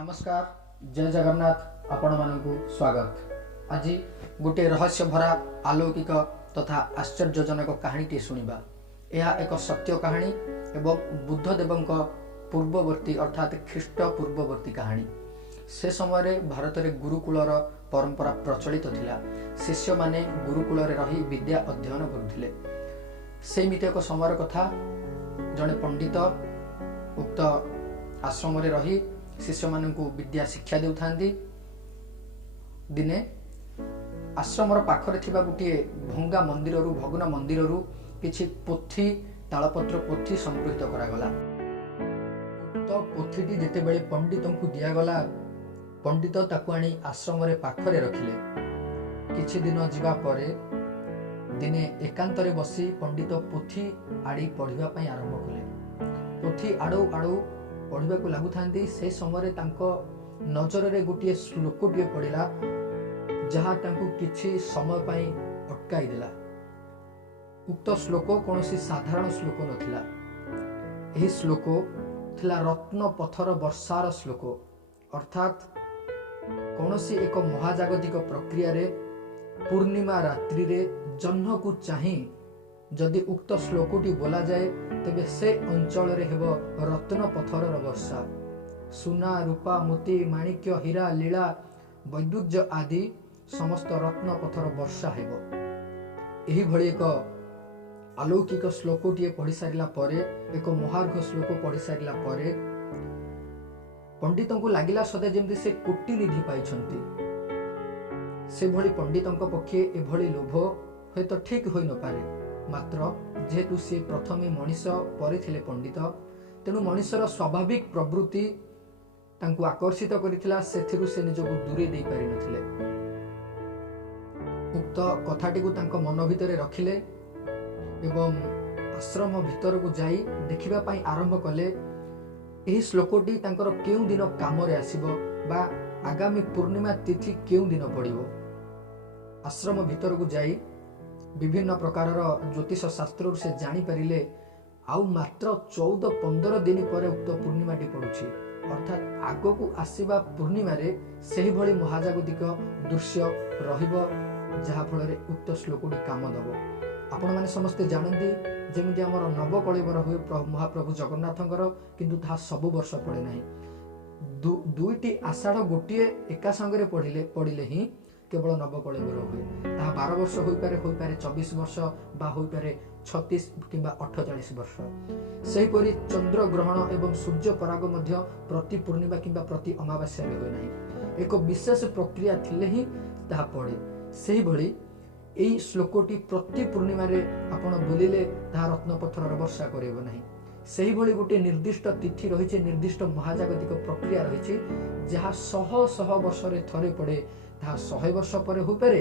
नमस्कार, जय जगन्नाथ। आपण मानकु स्वागत। आज गोटे रहस्य भरा अलौकिक तथा आश्चर्यजनक कहानीटी शुणा। यह एक सत्य कहानी एवं बुद्धदेवଙ୍କ पूर्ववर्ती अर्थात ख्रीष्ट पूर्ववर्ती कहानी। से समय भारत में गुरुकुलर परंपरा प्रचलित थिला। शिष्य माने गुरुकुल रही विद्या अध्ययन करुथिले। सेमिति एक समय कथा, जड़े पंडित उक्त आश्रम रही शिष्य मानू विद्या शिक्षा देउथांती। दिने आश्रम पाखरे थिबा गोटे भंगा मंदिर भग्न मंदिर किछि पोथी तालपत्र पोथी संगृहित करागला। उक्त पोथीटी जेतेबेले पंडित को दियागला, पंडित ताकू आनी आश्रम पाखरे रखिले। किछि दिन जिबा परे दिने एकांतरे बसी पंडित पोथी आड़ी पढ़िबा पई आरंभ कले। पोथी आड़ो आड़ो पढ़ा लगुता। से समय नजर रे गोटे श्लोकटे पड़ा जहाँ किछि समय पाई अटकाई देला। उक्त श्लोक कौन साधारण श्लोक नथिला। यही श्लोक थिला रत्न पथर वर्षार श्लोक, अर्थात कौन एक महाजागतिक प्रक्रिया रे पूर्णिमा रात्रि रे जह्न को चाही जदि उक्त श्लोकटी बोला जाए तेबे से अंचल रे हेबो रत्न पथरर वर्षा। सुना रूपा मोती माणिक्य हीरा लीला वैदुर्य आदि समस्त रत्न पथर वर्षा हेबो। एही भली एक अलौकिक श्लोकटीए पढ़ी सारिला परे, एक महार्घ श्लोक पढ़ी सारिला परे पंडितों को लागिला सदे जेमति से कोटी निधि पाइछंती। से भली पंडितों पक्षे एभली लोभ हेतु ठीक होई न पारे। मात्र जेहेतु सी प्रथमे मनीष परे थिले पंडित, तेणु मनीषर स्वाभाविक प्रवृत्ति तांको आकर्षित करिथिला। सेथिरु से निजको दूरे देई पारि नथिले। उक्त कथाटी को तांको मन भितरे रखिले एवं आश्रम भितर को जाई देखिबा पई आरंभ कले। एही श्लोकटी तांकर केउ दिन काम रे आसीबो बा आगामी पूर्णिमा तिथि केउ दिन पड़िबो। आश्रम भितर को जाई विभिन्न प्रकार ज्योतिष शास्त्र से जानी पारिले आउ मात्र 14-15 दिन पर उक्त पूर्णिमाटी पड़ुछि। अर्थात आगो को आसीबा पूर्णिमा रे सही भली महाजागतिक दृश्य रहिबो, जहा फल रे उक्त श्लोकटी काम दबो। आपण माने समस्ते जानନ୍ତି जेमिति हमर नवकळेबर हुए महाप्रभु जगन्नाथंकर, किंतु ता सब वर्ष पड़े नाही। दुईटी आषाढ़ गोटे एका संगे पड़िले ही केवल नवकळेबर हुए। ताहा 12 वर्ष होई पारे 24 वर्ष बा होई पारे 36 किंबा 48 वर्ष। सही परि चंद्र ग्रहण एवं सूर्य पराग मध्य प्रति पूर्णिमा किंबा प्रति अमावास्या रे होय नाही। एक विशेष प्रक्रिया थिले ही ताहा पड़े। सही भली एई श्लोकटी प्रति पूर्णिमा रे आपण बोलिले ताहा रत्नपथरर वर्षा करेबो नाही। सही भली गोटे निर्दिष्ट तिथि रहिছে, निर्दिष्ट महाजागतिक प्रक्रिया रहिছে, जहा 100 वर्ष रे थरे पड़े। ताहा 100 वर्ष पर होई पारे,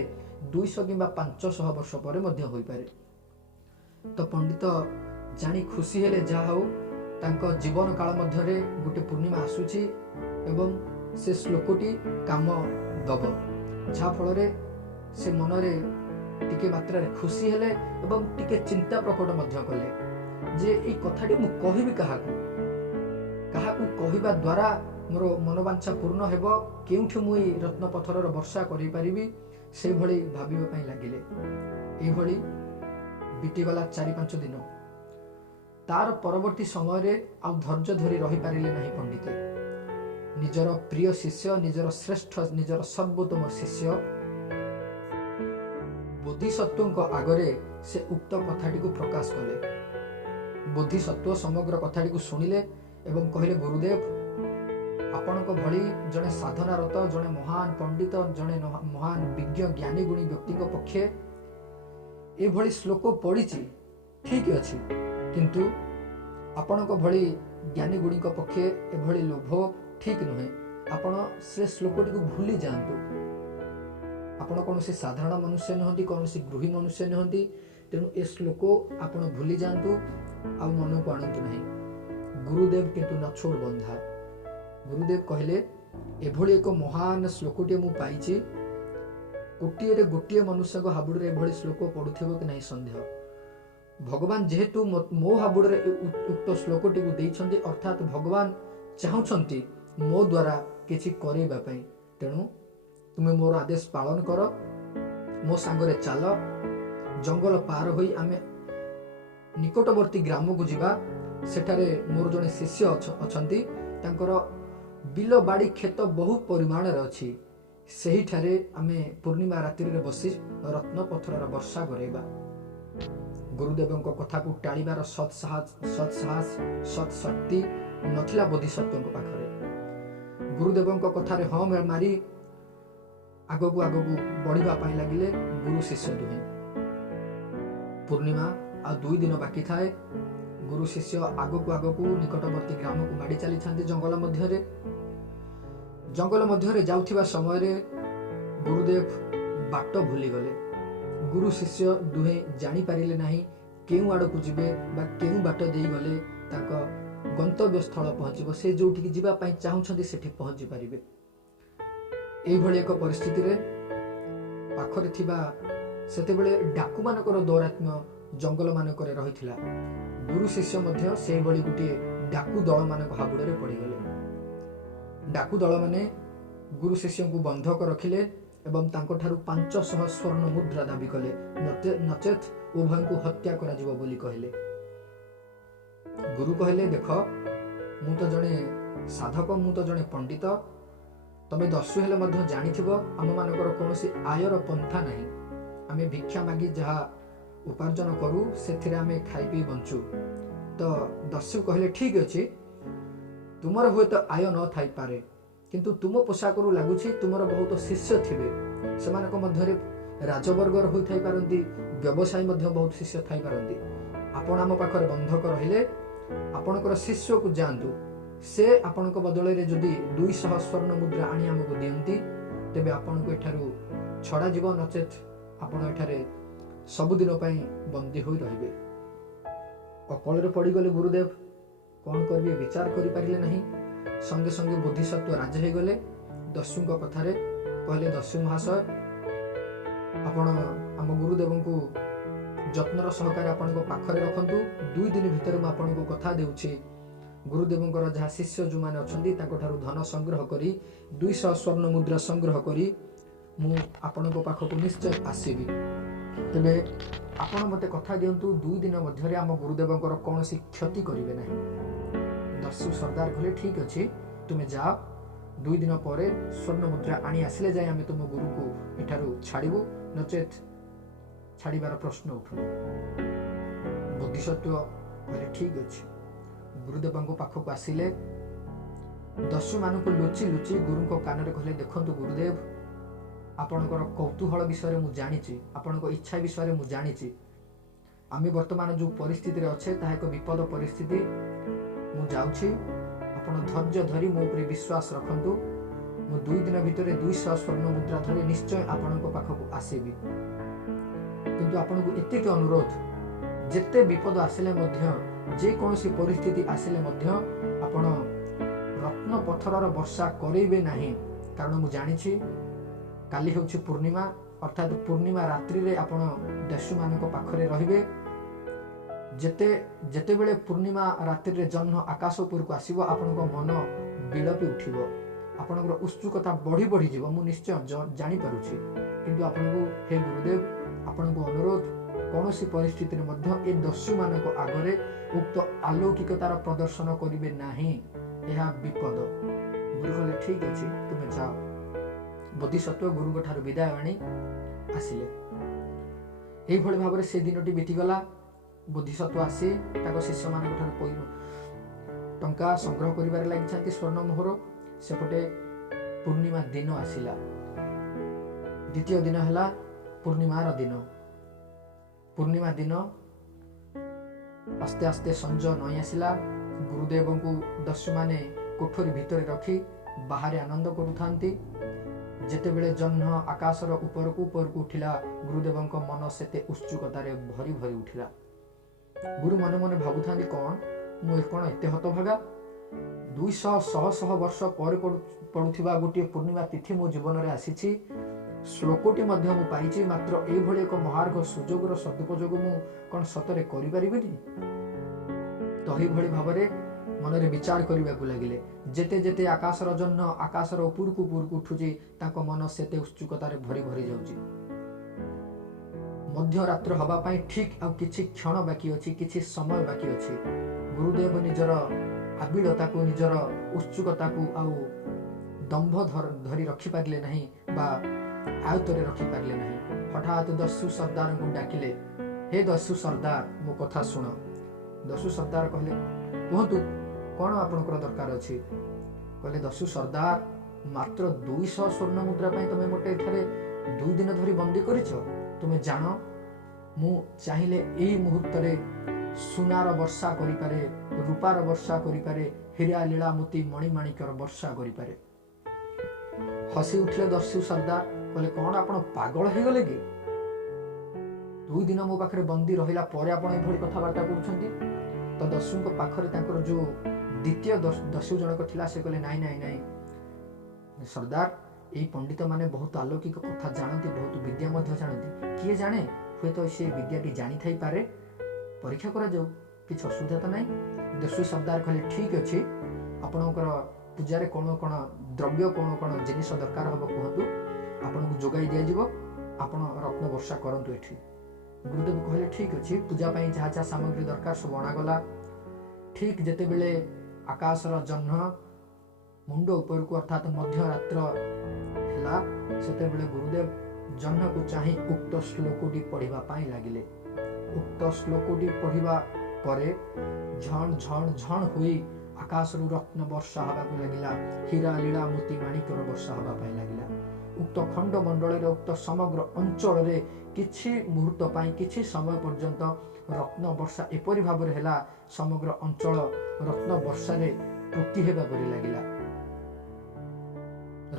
200 किंबा 500 वर्ष पर मध्य होई पारे। तो पंडित जानी खुशी हेले, जहा हो तांको जीवन काल मध्य रे गोटे पूर्णिमा आसुची एवं से श्लोकटी काम दब, जहा फल रे से मन रे टिके मात्रा रे खुशी हेले एवं टिके चिंता प्रकट मध्य कले जे एई कथाटी मु कहिबी काहाकू कहिबा द्वारा मोर मनोवांछा पूर्ण हेबो, केउठी मुई रत्न पथरर वर्षा करि पारिबी, से भली भाबिबा पई लागिले। एई भली बीतीगला 4-5 दिन। तार परवर्ती समय रे आ धैर्य धरि रहि पारिले नाही पंडिते। निजर प्रिय शिष्य, निजर श्रेष्ठ, निजर सर्वोत्तम शिष्य बोधिसत्वଙ୍କ आगरे से उक्त कथाटी को प्रकाश कले। बोधिसत्व समग्र कथाटी को सुनिले एवं कहिले, गुरुदेव आपणको भली जने साधनारत, जने महान पंडित, जने महान विज्ञ ज्ञानी गुणी व्यक्ति पक्षे ए भली श्लोक पढ़ी ठीक अच्छी, किंतु आपणको भली ज्ञानी गुणी पक्षे ए भली लोभ ठीक नुहे। आपण से श्लोकटी को भूली जातु। आपण कौन साधारण मनुष्य नुहति, कौन गृही मनुष्य नुहति, तेणु ए श्लोक आपण भूली जातु आ मन को आणतु नहीं। गुरुदेव किंतु न छोड़ बंधा। गुरुदेव कहले, एभली एक महान श्लोकटी मु पाइछि, कोटिए गोटे मनुष्य को हाबुड़ एभली श्लोक पढ़ुथिबो कि नहीं संदेह। भगवान जेहेतु मो हाबुड़ उक्त श्लोकटी को देइछन्ति, अर्थात भगवान चाहुछन्ति मो द्वारा କିଛି କରେଇବା ପାଇଁ। ତେଣୁ ତୁମେ ମୋର ଆଦେଶ ପାଳନ କର, ମୋ ସାଙ୍ଗରେ ଚାଲ, ଜଙ୍ଗଲ ପାର ହୋଇ ଆମେ ନିକଟବର୍ତ୍ତୀ ଗ୍ରାମକୁ ଯିବା। ସେଠାରେ ମୋର ଜଣେ ଶିଷ୍ୟ ଅଛନ୍ତି, ତାଙ୍କର ବିଲ ବାଡ଼ି କ୍ଷେତ ବହୁ ପରିମାଣରେ ଅଛି। ସେହିଠାରେ ଆମେ ପୂର୍ଣ୍ଣିମା ରାତ୍ରିରେ ବସି ରତ୍ନ ପଥରର ବର୍ଷା କରାଇବା। ଗୁରୁଦେବଙ୍କ କଥାକୁ ଟାଳିବାର ସତ୍ଶକ୍ତି ନଥିଲା ବୋଧିସତ୍ତ୍ୱଙ୍କ ପାଖରେ। ଗୁରୁଦେବଙ୍କ କଥାରେ ହଁ ମାରି ଆଗକୁ ବଢ଼ିବା ପାଇଁ ଲାଗିଲେ ଗୁରୁ ଶିଷ୍ୟ ଦୁହେଁ। ପୂର୍ଣ୍ଣିମା ଆଉ 2 ଦିନ ବାକି ଥାଏ। ଗୁରୁ ଶିଷ୍ୟ ଆଗକୁ ନିକଟବର୍ତ୍ତୀ ଗ୍ରାମକୁ ମାଡ଼ି ଚାଲିଥାନ୍ତି। ଜଙ୍ଗଲ ମଧ୍ୟରେ ଯାଉଥିବା ସମୟରେ ଗୁରୁଦେବ ବାଟ ଭୁଲିଗଲେ। ଗୁରୁ ଶିଷ୍ୟ ଦୁହେଁ ଜାଣିପାରିଲେ ନାହିଁ କେଉଁ ଆଡ଼କୁ ଯିବେ ବା କେଉଁ ବାଟ ଦେଇ ଗଲେ ତାଙ୍କ ଗନ୍ତବ୍ୟ ସ୍ଥଳ ପହଞ୍ଚିବ, ସେ ଯେଉଁଠିକି ଯିବା ପାଇଁ ଚାହୁଁଛନ୍ତି ସେଠି ପହଞ୍ଚି ପାରିବେ। ଏଇଭଳି ଏକ ପରିସ୍ଥିତିରେ ପାଖରେ ଥିବା ସେତେବେଳେ ଡାକୁମାନଙ୍କର ଦୌରାତ୍ମ୍ୟ ଜଙ୍ଗଲ ମାନଙ୍କରେ ରହିଥିଲା। ଗୁରୁ ଶିଷ୍ୟ ମଧ୍ୟ ସେଇଭଳି ଗୋଟିଏ ଡାକୁ ଦଳମାନଙ୍କ ହାବୁଡ଼ରେ ପଡ଼ିଗଲେ। ଡାକୁ ଦଳମାନେ ଗୁରୁ ଶିଷ୍ୟଙ୍କୁ ବନ୍ଧକ ରଖିଲେ ଏବଂ ତାଙ୍କଠାରୁ 500 ସ୍ୱର୍ଣ୍ଣ ମୁଦ୍ରା ଦାବି କଲେ, ନଚେତ୍ ଉଭୟଙ୍କୁ ହତ୍ୟା କରାଯିବ ବୋଲି କହିଲେ। ଗୁରୁ କହିଲେ, ଦେଖ, ମୁଁ ତ ଜଣେ ସାଧକ, ମୁଁ ତ ଜଣେ ପଣ୍ଡିତ। ତମେ ଦସ୍ୟୁ ହେଲେ ମଧ୍ୟ ଜାଣିଥିବ ଆମମାନଙ୍କର କୌଣସି ଆୟର ପନ୍ଥା ନାହିଁ। ଆମେ ଭିକ୍ଷା ମାଗି ଯାହା ଉପାର୍ଜନ କରୁ ସେଥିରେ ଆମେ ଖାଇ ପିଇ ବଞ୍ଚୁ। ତ ଦସ୍ୟୁ କହିଲେ, ଠିକ୍ ଅଛି, ତୁମର ହୁଏତ ଆୟ ନ ଥାଇପାରେ, କିନ୍ତୁ ତୁମ ପୋଷାକରୁ ଲାଗୁଛି ତୁମର ବହୁତ ଶିଷ୍ୟ ଥିବେ। ସେମାନଙ୍କ ମଧ୍ୟରେ ରାଜବର୍ଗର ହୋଇଥାଇପାରନ୍ତି, ବ୍ୟବସାୟୀ ମଧ୍ୟ ବହୁତ ଶିଷ୍ୟ ଥାଇପାରନ୍ତି। ଆପଣ ଆମ ପାଖରେ ବନ୍ଧକ ରହିଲେ, ଆପଣଙ୍କର ଶିଷ୍ୟକୁ ଯାଆନ୍ତୁ। ସେ ଆପଣଙ୍କ ବଦଳରେ ଯଦି 200 ସ୍ୱର୍ଣ୍ଣ ମୁଦ୍ରା ଆଣି ଆମକୁ ଦିଅନ୍ତି, ତେବେ ଆପଣଙ୍କୁ ଏଠାରୁ ଛଡ଼ାଯିବ, ନଚେତ୍ ଆପଣ ଏଠାରେ ସବୁଦିନ ପାଇଁ ବନ୍ଦୀ ହୋଇ ରହିବେ। ଅକଳରେ ପଡ଼ିଗଲେ ଗୁରୁଦେବ। କ'ଣ କରିବେ ବିଚାର କରିପାରିଲେ ନାହିଁ। ସଙ୍ଗେ ସଙ୍ଗେ ବୋଧିସତ୍ତ୍ୱ ରାଜି ହୋଇଗଲେ ଦସ୍ୟୁଙ୍କ କଥାରେ। କହିଲେ, ଦସ୍ୟୁ ମହାଶୟ, ଆପଣ ଆମ ଗୁରୁଦେବଙ୍କୁ ଯତ୍ନର ସହକାରେ ଆପଣଙ୍କ ପାଖରେ ରଖନ୍ତୁ। 2 ଦିନ ଭିତରେ ମୁଁ ଆପଣଙ୍କୁ କଥା ଦେଉଛି, ଗୁରୁଦେବଙ୍କର ଯାହା ଶିଷ୍ୟ ଯେଉଁମାନେ ଅଛନ୍ତି ତାଙ୍କଠାରୁ ଧନ ସଂଗ୍ରହ କରି 200 ସ୍ୱର୍ଣ୍ଣ ମୁଦ୍ରା ସଂଗ୍ରହ କରି ମୁଁ ଆପଣଙ୍କ ପାଖକୁ ନିଶ୍ଚୟ ଆସିବି। ତେବେ ଆପଣ ମୋତେ କଥା ଦିଅନ୍ତୁ, 2 ଦିନ ମଧ୍ୟରେ ଆମ ଗୁରୁଦେବଙ୍କର କୌଣସି କ୍ଷତି କରିବେ ନାହିଁ। ଦସ୍ୟୁ ସର୍ଦ୍ଦାର କହିଲେ, ଠିକ୍ ଅଛି, ତୁମେ ଯାଅ। 2 ଦିନ ପରେ ସ୍ୱର୍ଣ୍ଣ ମୁଦ୍ରା ଆଣି ଆସିଲେ ଯାଇ ଆମେ ତୁମ ଗୁରୁକୁ ଏଠାରୁ ଛାଡ଼ିବୁ, ନଚେତ୍ ଛାଡ଼ିବାର ପ୍ରଶ୍ନ ଉଠୁନି। ବୋଧିସତ୍ତ୍ୱ କହିଲେ, ଠିକ୍ ଅଛି। ଗୁରୁଦେବଙ୍କ ପାଖକୁ ଆସିଲେ। ଦସ୍ୟୁମାନଙ୍କୁ ଲୁଚି ଗୁରୁଙ୍କ କାନରେ କହିଲେ, ଦେଖନ୍ତୁ ଗୁରୁଦେବ, ଆପଣଙ୍କର କୌତୂହଳ ବିଷୟରେ ମୁଁ ଜାଣିଛି, ଆପଣଙ୍କ ଇଚ୍ଛା ବିଷୟରେ ମୁଁ ଜାଣିଛି। ଆମେ ବର୍ତ୍ତମାନ ଯେଉଁ ପରିସ୍ଥିତିରେ ଅଛେ ତାହା ଏକ ବିପଦ ପରିସ୍ଥିତି। ମୁଁ ଯାଉଛି, ଆପଣ ଧୈର୍ଯ୍ୟ ଧରି ମୋ ଉପରେ ବିଶ୍ୱାସ ରଖନ୍ତୁ। ମୁଁ 2 ଦିନ ଭିତରେ 200 ସ୍ୱର୍ଣ୍ଣ ମୁଦ୍ରା ଧରି ନିଶ୍ଚୟ ଆପଣଙ୍କ ପାଖକୁ ଆସିବି। କିନ୍ତୁ ଆପଣଙ୍କୁ ଏତିକି ଅନୁରୋଧ, ଯେତେ ବିପଦ ଆସିଲେ ମଧ୍ୟ, ଯେକୌଣସି ପରିସ୍ଥିତି ଆସିଲେ ମଧ୍ୟ ଆପଣ ରତ୍ନ ପଥରର ବର୍ଷା କରେଇବେ ନାହିଁ। କାରଣ ମୁଁ ଜାଣିଛି କାଲି ହେଉଛି ପୂର୍ଣ୍ଣିମା, ଅର୍ଥାତ୍ ପୂର୍ଣ୍ଣିମା ରାତ୍ରିରେ ଆପଣ ଦସ୍ୟୁମାନଙ୍କ ପାଖରେ ରହିବେ। ଯେତେବେଳେ ପୂର୍ଣ୍ଣିମା ରାତ୍ରିରେ ଜହ୍ନ ଆକାଶ ଉପରକୁ ଆସିବ, ଆପଣଙ୍କ ମନ ବିଳପି ଉଠିବ, ଆପଣଙ୍କର ଉତ୍ସୁକତା ବଢ଼ିଯିବ। ମୁଁ ନିଶ୍ଚୟ ଜାଣିପାରୁଛି। କିନ୍ତୁ ଆପଣଙ୍କୁ, ହେ ଗୁରୁଦେବ, ଆପଣଙ୍କୁ ଅନୁରୋଧ, କୌଣସି ପରିସ୍ଥିତିରେ ମଧ୍ୟ ଏ ଦସ୍ୟୁମାନଙ୍କ ଆଗରେ ଉକ୍ତ ଆଲୌକିକତାର ପ୍ରଦର୍ଶନ କରିବେ ନାହିଁ, ଏହା ବିପଦ। ଗୁରୁ କହିଲେ, ଠିକ୍ ଅଛି, ତୁମେ ଯାଅ। ବୋଧିସତ୍ତ୍ୱ ଗୁରୁଙ୍କ ଠାରୁ ବିଦାୟ ଆଣି ଆସିଲେ। ଏହିଭଳି ଭାବରେ ସେ ଦିନଟି ବିତିଗଲା। ବୋଧିସତ୍ତ୍ୱ ଆସି ତାଙ୍କ ଶିଷ୍ୟମାନଙ୍କ ଠାରୁ ଟଙ୍କା ସଂଗ୍ରହ କରିବାରେ ଲାଗିଛନ୍ତି, ସ୍ୱର୍ଣ୍ଣ ମୋହର। ସେପଟେ ପୂର୍ଣ୍ଣିମା ଦିନ ଆସିଲା। ଦ୍ୱିତୀୟ ଦିନ ହେଲା ପୂର୍ଣ୍ଣିମାର ଦିନ। ପୂର୍ଣ୍ଣିମା ଦିନ ଆସ୍ତେ ଆସ୍ତେ ସଞ୍ଜ ନଇଁ ଆସିଲା। ଗୁରୁଦେବଙ୍କୁ ଦସ୍ୟୁମାନେ କୋଠରୀ ଭିତରେ ରଖି ବାହାରେ ଆନନ୍ଦ କରୁଥାନ୍ତି। ଯେତେବେଳେ ଜହ୍ନ ଆକାଶର ଉପରକୁ ଉଠିଲା, ଗୁରୁଦେବଙ୍କ ମନ ସେତେ ଉତ୍ସୁକତାରେ ଭରି ଉଠିଲା। ଗୁରୁ ମନେ ମନେ ଭାବୁଥାନ୍ତି, ମୁଁ କ'ଣ ଏତେ ହତଭାଗା? 200 ବର୍ଷ ପରେ ପଡ଼ୁଥିବା ଗୋଟିଏ ପୂର୍ଣ୍ଣିମା ତିଥି ମୋ ଜୀବନରେ ଆସିଛି। ଶ୍ଲୋକଟି ମଧ୍ୟ ମୁଁ ପାଇଛି, ମାତ୍ର ଏଇଭଳି ଏକ ମହାର୍ଘ ସୁଯୋଗର ସଦୁପଯୋଗ ମୁଁ କ'ଣ ସତରେ କରିପାରିବିନି? ତ ଏହିଭଳି ଭାବରେ ମନରେ ବିଚାର କରିବାକୁ ଲାଗିଲେ। ଯେତେ ଯେତେ ଆକାଶର ଜହ୍ନ ଆକାଶର ଉପରକୁ ଉପରକୁ ଉଠୁଛି ତାଙ୍କ ମନ ସେତେ ଉତ୍ସୁକତାରେ ଭରି ଭରି ଯାଉଛି। ମଧ୍ୟରାତ୍ର ହେବା ପାଇଁ ଠିକ୍ ଆଉ କିଛି କ୍ଷଣ ବାକି ଅଛି, କିଛି ସମୟ ବାକି ଅଛି। ଗୁରୁଦେବ ନିଜର ଆବିଳତାକୁ ନିଜର ଉତ୍ସୁକତାକୁ ଆଉ ଦମ୍ଭ ଧରି ରଖିପାରିଲେ ନାହିଁ ବା ଆୟତ୍ତରେ ରଖିପାରିଲେ ନାହିଁ। ହଠାତ୍ ଦସ୍ୟୁ ସର୍ଦ୍ଦାରଙ୍କୁ ଡାକିଲେ, ହେ ଦସ୍ୟୁ ସର୍ଦ୍ଦାର ମୋ କଥା ଶୁଣ। ଦସ୍ୟୁ ସର୍ଦ୍ଦାର କହିଲେ, କୁହନ୍ତୁ କ'ଣ ଆପଣଙ୍କର ଦରକାର ଅଛି? କହିଲେ, ଦସ୍ୟୁ ସର୍ଦ୍ଦାର ମାତ୍ର 200 ସ୍ୱର୍ଣ୍ଣ ମୁଦ୍ରା ପାଇଁ ତମେ ମୋତେ ଏଠାରେ 2 ଦିନ ଧରି ବନ୍ଦୀ କରିଛ। ତୁମେ ଜାଣ ମୁଁ ଚାହିଁଲେ ଏଇ ମୁହୂର୍ତ୍ତରେ ସୁନାର ବର୍ଷା କରିପାରେ, ରୂପାର ବର୍ଷା କରିପାରେ, ହୀରା ଲୀଳା ମୋତି ମଣିମାଣିକର ବର୍ଷା କରିପାରେ। ହସି ଉଠିଲେ ଦସ୍ୟୁ ସର୍ଦ୍ଦାର, କହିଲେ, କ'ଣ ଆପଣ ପାଗଳ ହେଇଗଲେ କି? 2 ଦିନ ମୋ ପାଖରେ ବନ୍ଦୀ ରହିଲା ପରେ ଆପଣ ଏଭଳି କଥାବାର୍ତ୍ତା କରୁଛନ୍ତି? ତ ଦସ୍ୟୁଙ୍କ ପାଖରେ ତାଙ୍କର ଯେଉଁ ଦ୍ୱିତୀୟ ଦସ୍ୟୁ ଜଣକ ଥିଲା ସେ କହିଲେ, ନାଇଁ ନାଇଁ ନାଇଁ ସର୍ଦ୍ଦାର, ଏଇ ପଣ୍ଡିତ ମାନେ ବହୁତ ଆଲୌକିକ କଥା ଜାଣନ୍ତି, ବହୁତ ବିଦ୍ୟା ମଧ୍ୟ ଜାଣନ୍ତି। କିଏ ଜାଣେ, ହୁଏତ ସେ ବିଦ୍ୟାଟି ଜାଣିଥାଇପାରେ। ପରୀକ୍ଷା କରାଯାଉ, କିଛି ଅସୁବିଧା ତ ନାହିଁ। ଦସ୍ୟୁ ସର୍ଦ୍ଦାର କହିଲେ, ଠିକ୍ ଅଛି, ଆପଣଙ୍କର ପୂଜାରେ କ'ଣ କ'ଣ ଦ୍ରବ୍ୟ କ'ଣ କ'ଣ ଜିନିଷ ଦରକାର ହେବ କୁହନ୍ତୁ, ଆପଣଙ୍କୁ ଯୋଗାଇ ଦିଆଯିବ, ଆପଣ ରତ୍ନ ବର୍ଷା କରନ୍ତୁ ଏଠି। ଗୁରୁଦେବ କହିଲେ, ଠିକ୍ ଅଛି। ପୂଜା ପାଇଁ ଯାହା ଯାହା ସାମଗ୍ରୀ ଦରକାର ସବୁ ଅଣାଗଲା। ଠିକ୍ ଯେତେବେଳେ ଆକାଶର ଜହ୍ନ ମୁଣ୍ଡ ଉପରକୁ ଅର୍ଥାତ୍ ମଧ୍ୟରାତ୍ର ହେଲା ସେତେବେଳେ ଗୁରୁଦେବ ଜହ୍ନକୁ ଚାହିଁ ଉକ୍ତ ଶ୍ଲୋକଟି ପଢ଼ିବା ପାଇଁ ଲାଗିଲେ। ଉକ୍ତ ଶ୍ଲୋକଟି ପଢ଼ିବା ପରେ ଝଣ ଝଣ ଝଣ ହୋଇ ଆକାଶରୁ ରତ୍ନ ବର୍ଷା ହେବାକୁ ଲାଗିଲା, ହୀରା ଲୀଳା ମୋତି ମାଣିକର ବର୍ଷା ହେବା ପାଇଁ ଲାଗିଲା। ଉକ୍ତ ଖଣ୍ଡମଣ୍ଡଳରେ ଉକ୍ତ ସମଗ୍ର ଅଞ୍ଚଳରେ କିଛି ମୁହୂର୍ତ୍ତ ପାଇଁ କିଛି ସମୟ ପର୍ଯ୍ୟନ୍ତ ରତ୍ନ ବର୍ଷା ଏପରି ଭାବରେ ହେଲା ସମଗ୍ର ଅଞ୍ଚଳ ରତ୍ନ ବର୍ଷାରେ ପୋତି ହେବା ପରି ଲାଗିଲା।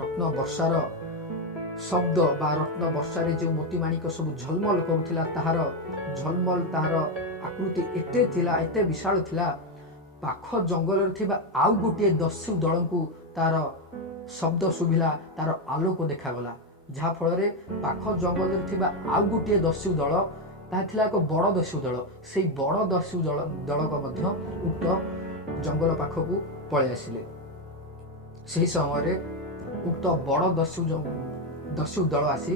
ରତ୍ନ ବର୍ଷାର ଶବ୍ଦ ବା ରତ୍ନ ବର୍ଷାରେ ଯେଉଁ ମୋତିମାଣିକ ସବୁ ଝଲମଲ କରୁଥିଲା ତାହାର ଝଲମଲ ତାହାର ଆକୃତି ଏତେ ଥିଲା, ଏତେ ବିଶାଳ ଥିଲା, ପାଖ ଜଙ୍ଗଲରେ ଥିବା ଆଉ ଗୋଟିଏ ଦସ୍ୟୁ ଦଳଙ୍କୁ ତାର ଶବ୍ଦ ଶୁଭିଲା, ତାର ଆଲୋକ ଦେଖାଗଲା। ଯାହାଫଳରେ ପାଖ ଜଙ୍ଗଲରେ ଥିବା ଆଉ ଗୋଟିଏ ଦସ୍ୟୁ ଦଳ, ତାହା ଥିଲା ଏକ ବଡ଼ ଦସ୍ୟୁ ଦଳ। ସେଇ ବଡ଼ ଦସ୍ୟୁ ଦଳକ ମଧ୍ୟ ଉକ୍ତ ଜଙ୍ଗଲ ପାଖକୁ ପଳେଇ ଆସିଲେ। ସେହି ସମୟରେ ଉକ୍ତ ବଡ଼ ଦସ୍ୟୁ ଦଳ ଆସି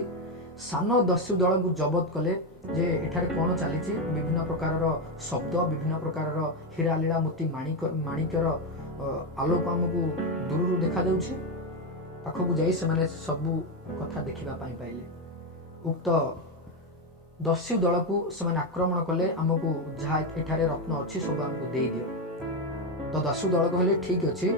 ସାନ ଦସ୍ୟୁ ଦଳଙ୍କୁ ଜବତ କଲେ ଯେ ଏଠାରେ କ'ଣ ଚାଲିଛି। ବିଭିନ୍ନ ପ୍ରକାରର ଶବ୍ଦ, ବିଭିନ୍ନ ପ୍ରକାରର ହୀରା ଲୀଳା ମୋତି ମାଣିକ୍ୟର ଆଲୋକ ଆମକୁ ଦୂରରୁ ଦେଖାଯାଉଛି। ପାଖକୁ ଯାଇ ସେମାନେ ସବୁ କଥା ଦେଖିବା ପାଇଁ ପାଇଲେ। ଉକ୍ତ ଦସ୍ୟୁ ଦଳକୁ ସେମାନେ ଆକ୍ରମଣ କଲେ, ଆମକୁ ଯାହା ଏଠାରେ ରତ୍ନ ଅଛି ସବୁ ଆମକୁ ଦେଇଦିଅ। ତ ଦସ୍ୟୁ ଦଳ କହିଲେ, ଠିକ୍ ଅଛି,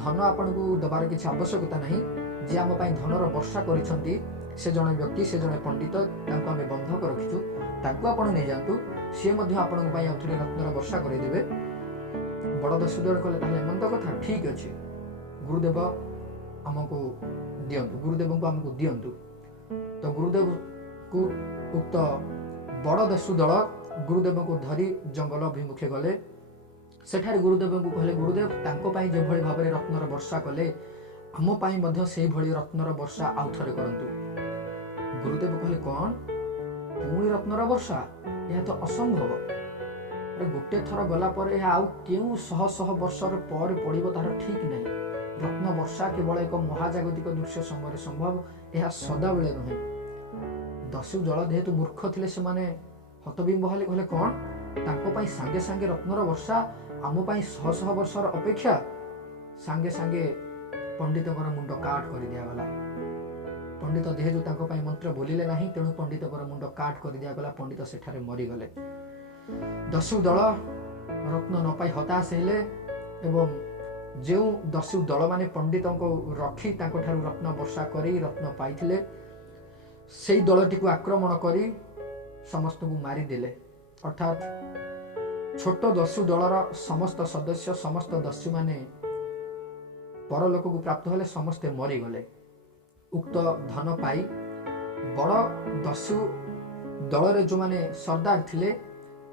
ଧନ ଆପଣଙ୍କୁ ଦେବାର କିଛି ଆବଶ୍ୟକତା ନାହିଁ। ଯିଏ ଆମ ପାଇଁ ଧନର ବର୍ଷା କରିଛନ୍ତି ସେ ଜଣେ ବ୍ୟକ୍ତି, ସେ ଜଣେ ପଣ୍ଡିତ, ତାଙ୍କୁ ଆମେ ବନ୍ଧକ ରଖିଛୁ, ତାଙ୍କୁ ଆପଣ ନେଇଯାଆନ୍ତୁ, ସିଏ ମଧ୍ୟ ଆପଣଙ୍କ ପାଇଁ ଆଉ ଥରେ ରତ୍ନର ବର୍ଷା କରାଇଦେବେ। ବଡ଼ ଦସ୍ୟୁ ଦଳ କହିଲେ, ତାହେଲେ ଏମନ୍ତ କଥା, ଠିକ୍ ଅଛି, ଗୁରୁଦେବ ଆମକୁ ଦିଅନ୍ତୁ, ଗୁରୁଦେବଙ୍କୁ ଆମକୁ ଦିଅନ୍ତୁ। ତ ଗୁରୁଦେବକୁ ଉକ୍ତ ବଡ଼ ଦସ୍ୟୁ ଦଳ ଗୁରୁଦେବଙ୍କୁ ଧରି ଜଙ୍ଗଲ ଅଭିମୁଖେ ଗଲେ। ସେଠାରେ ଗୁରୁଦେବଙ୍କୁ କହିଲେ, ଗୁରୁଦେବ ତାଙ୍କ ପାଇଁ ଯେଭଳି ଭାବରେ ରତ୍ନର ବର୍ଷା କଲେ ଆମ ପାଇଁ ମଧ୍ୟ ସେଇଭଳି ରତ୍ନର ବର୍ଷା ଆଉ ଥରେ କରନ୍ତୁ। ଗୁରୁଦେବ କହିଲେ, କ'ଣ ପୁଣି ରତ୍ନର ବର୍ଷା? ଏହା ତ ଅସମ୍ଭବ। ଗୋଟେ ଥର ଗଲା ପରେ ଏହା ଆଉ କେଉଁ ଶହ ଶହ ବର୍ଷର ପରେ ପଡ଼ିବ ତାହାର ଠିକ୍ ନାହିଁ। ରତ୍ନ ବର୍ଷା କେବଳ ଏକ ମହାଜାଗତିକ ଦୃଶ୍ୟ ସମୟରେ ସମ୍ଭବ, ଏହା ସଦାବେଳେ ନୁହେଁ। ଦସ୍ୟୁ ଦଳ ଯେହେତୁ ମୂର୍ଖ ଥିଲେ ସେମାନେ ହତବିମ୍ବ ହେଲେ, କହିଲେ, କ'ଣ ତାଙ୍କ ପାଇଁ ସାଙ୍ଗେ ସାଙ୍ଗେ ରତ୍ନର ବର୍ଷା, ଆମ ପାଇଁ ଶହ ଶହ ବର୍ଷର ଅପେକ୍ଷା? ସାଙ୍ଗେ ସାଙ୍ଗେ ପଣ୍ଡିତଙ୍କର ମୁଣ୍ଡ କାଟ କରିଦିଆଗଲା। ପଣ୍ଡିତ ଯେହେତୁ ତାଙ୍କ ପାଇଁ ମନ୍ତ୍ର ବୋଲିଲେ ନାହିଁ, ତେଣୁ ପଣ୍ଡିତଙ୍କର ମୁଣ୍ଡ କାଟ କରିଦିଆଗଲା। ପଣ୍ଡିତ ସେଠାରେ ମରିଗଲେ। ଦସ୍ୟୁ ଦଳ ରତ୍ନ ନ ପାଇ ହତାଶ ହେଲେ ଏବଂ ଯେଉଁ ଦସ୍ୟୁ ଦଳମାନେ ପଣ୍ଡିତଙ୍କୁ ରଖି ତାଙ୍କଠାରୁ ରତ୍ନ ବର୍ଷା କରି ରତ୍ନ ପାଇଥିଲେ ସେଇ ଦଳଟିକୁ ଆକ୍ରମଣ କରି ସମସ୍ତଙ୍କୁ ମାରିଦେଲେ। ଅର୍ଥାତ୍ ଛୋଟ ଦସ୍ୟୁ ଦଳର ସମସ୍ତ ସଦସ୍ୟ, ସମସ୍ତ ଦସ୍ୟୁମାନେ ପରଲୋକକୁ ପ୍ରାପ୍ତ ହେଲେ, ସମସ୍ତେ ମରିଗଲେ। ଉକ୍ତ ଧନ ପାଇ ବଡ଼ ଦସ୍ୟୁ ଦଳରେ ଯେଉଁମାନେ ସର୍ଦ୍ଦାର ଥିଲେ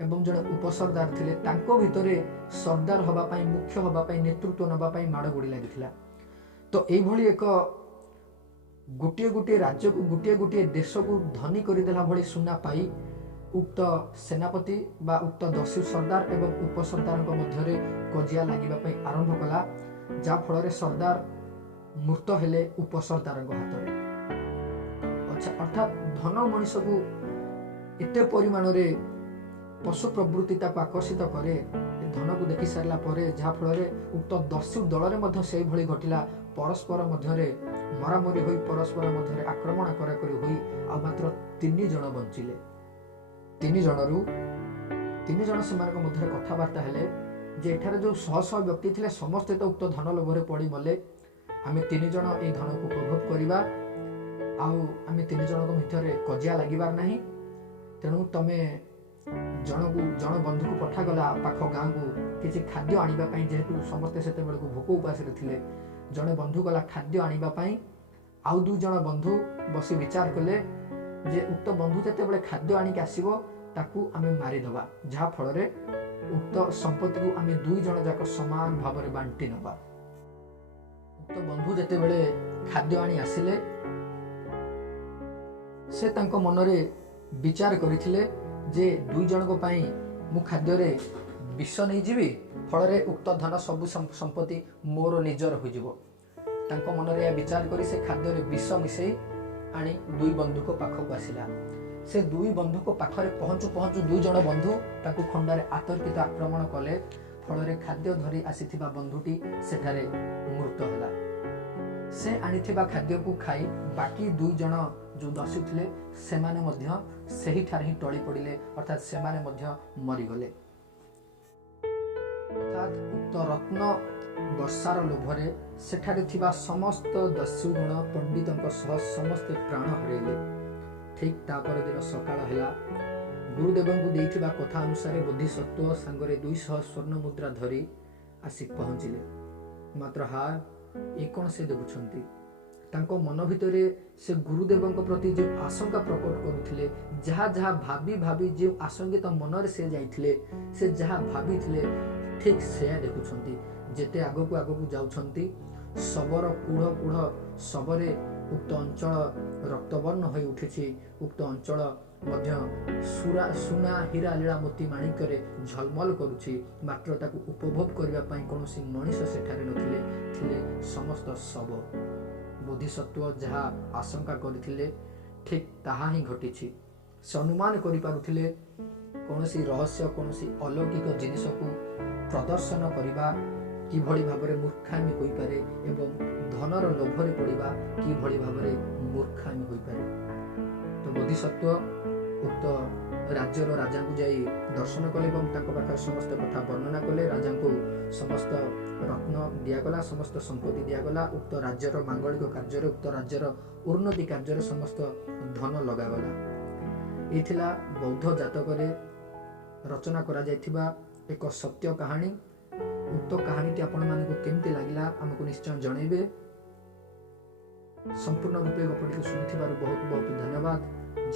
ଏବଂ ଜଣେ ଉପସର୍ଦ୍ଦାର ଥିଲେ ତାଙ୍କ ଭିତରେ ସର୍ଦ୍ଦାର ହେବା ପାଇଁ, ମୁଖ୍ୟ ହେବା ପାଇଁ, ନେତୃତ୍ୱ ନେବା ପାଇଁ ମାଡ଼ଗୋଡ଼ି ଲାଗିଥିଲା। ତ ଏଇଭଳି ଏକ ଗୋଟିଏ ଗୋଟିଏ ରାଜ୍ୟକୁ, ଗୋଟିଏ ଗୋଟିଏ ଦେଶକୁ ଧନୀ କରିଦେଲା ଭଳି ସୁନା ପାଇ उक्त सेनापति बा उक्त दस्यु सरदार एवं उपसरदार मध्य कजिया लगे आरंभ कला जाफल सरदार मृत हेले उपसरदार हाथ में। अच्छा, अर्थात धन मनीष को एते परिमाण पशु प्रवृत्ति आकर्षित करे। धन को देखि सारा जहाँफल उक्त दस्यु दल में से भली घटिला। परस्पर मध्य मरामरी होई परस्पर मध्य आक्रमण कराकरी होई आ मात्र 3 जन बंचिले। 3 जन से मध्य कथबार्ता हेले जे एठारे जो शह शह व्यक्ति थिले समस्ते तो उक्त धन लोभरे पड़ी मले। आमे 3 जन ए धन को उपभोग करिबा आमे 3 जन मध्य कजिया लागिबार नाही। तेणु तमे जन बंधु को पठागला पाख गाँ को किसी खाद्य आने जेहेतु समस्ते से भोक उपास थिले। जड़े बंधु गला खाद्य आने आउ 2 जन बंधु बसी विचार कले जे उक्त बंधु जिते खाद्य आणिक आसो ताकू आमे मारिदबा जहा फल उक्त संपत्ति को आमे 2 जन जाक समान भाव में बांटी नबा। उक्त बंधु जिते खाद्य आनी आसिले से तांको मनरे विचार करथिले जे 2 जन को पाई मु खाद्य रे विष नहीं जीवी फल उक्त धन सबु संपत्ति मोर निजर हो जिवो। तांको मन रे विचार करी से खाद्य रे विष मिसई आनी 2 बंधु को पाख को आसिला। से 2 बंधु को पाखरे पहुंचु पहुंचु 2 जन बंधु ताकू खंडारे आतर्कित आक्रमण कले। फल रे खाद्य धरी आसीथिबा बंधुटी सेठारे मृत होला। से आनिथिबा खाद्य को खाई बाकी 2 जन जो दस्यु थिले सेमाने मध्य सही ठार ही टळी पड़िले अर्थात सेमाने मध्य मरी गले। अर्थात उक्त रत्न वर्षार लोभरे सेठारे थिबा समस्त दस्युगण पंडितों सह समस्ते प्राण हरैले। ठीक तापर दिन सकाळ हेला गुरुदेव को देइथिबा कथा अनुसार बोधिसत्व सांगरे 200 स्वर्ण मुद्रा धरी आसी पहुंचिले। मात्र हा ए कोन से देखुछंती तांको मन भितरे से गुरुदेव प्रति जो आशंका प्रकट करुथिले जहा जहा भाभी भाभी जो आशंकित मनरे से जाइथिले से जहा भाभी थिले ठीक से देखुछंती। जेते आगो को जाउछंती शबर कूढ़ कूढ़ शबरे उक्त अंचल रक्तवर्ण होई उठिछि। उक्त अंचल मध्य सुना हीरा लीला मोती माणिक्य झलमल करुछि। मात्र ताकू उपभोग करबा पई कोनोसी मनीष सेठारे नथिले, थिले समस्त शब। बोधिसत्व जहा आशंका करथिले ठीक ताहा ही घटिछि। से अनुमान करि पारुथिले कोनोसी रहस्य कोनोसी अलौकिक जिनिस को प्रदर्शन करिबा कि भली भाबरे मूर्खामी होई पारे एवं धनर लोभरे पड़िबा कि भली भाबरे मूर्खामी होई पारे। तो बोधिसत्व उक्त राज्यर राजा को जाई दर्शन कले एवं ताको पाखर समस्त कथा वर्णना कले। राजा को समस्त रत्न दियागला, समस्त संपत्ति दियागला। उक्त राज्यर मांगलिक कार्य उक्त राज्यर उन्नति कार्य समस्त धन लगागला। ये थिला बौद्ध जातकरे रचना करा जायथिबा एक सत्य कहानी। उक्त कहानी आपण मानकु केमती लागिला हमको निश्चय जणेबे। संपूर्ण रूपे गपटी को सुनिथिबारु बहुत बहुत धन्यवाद।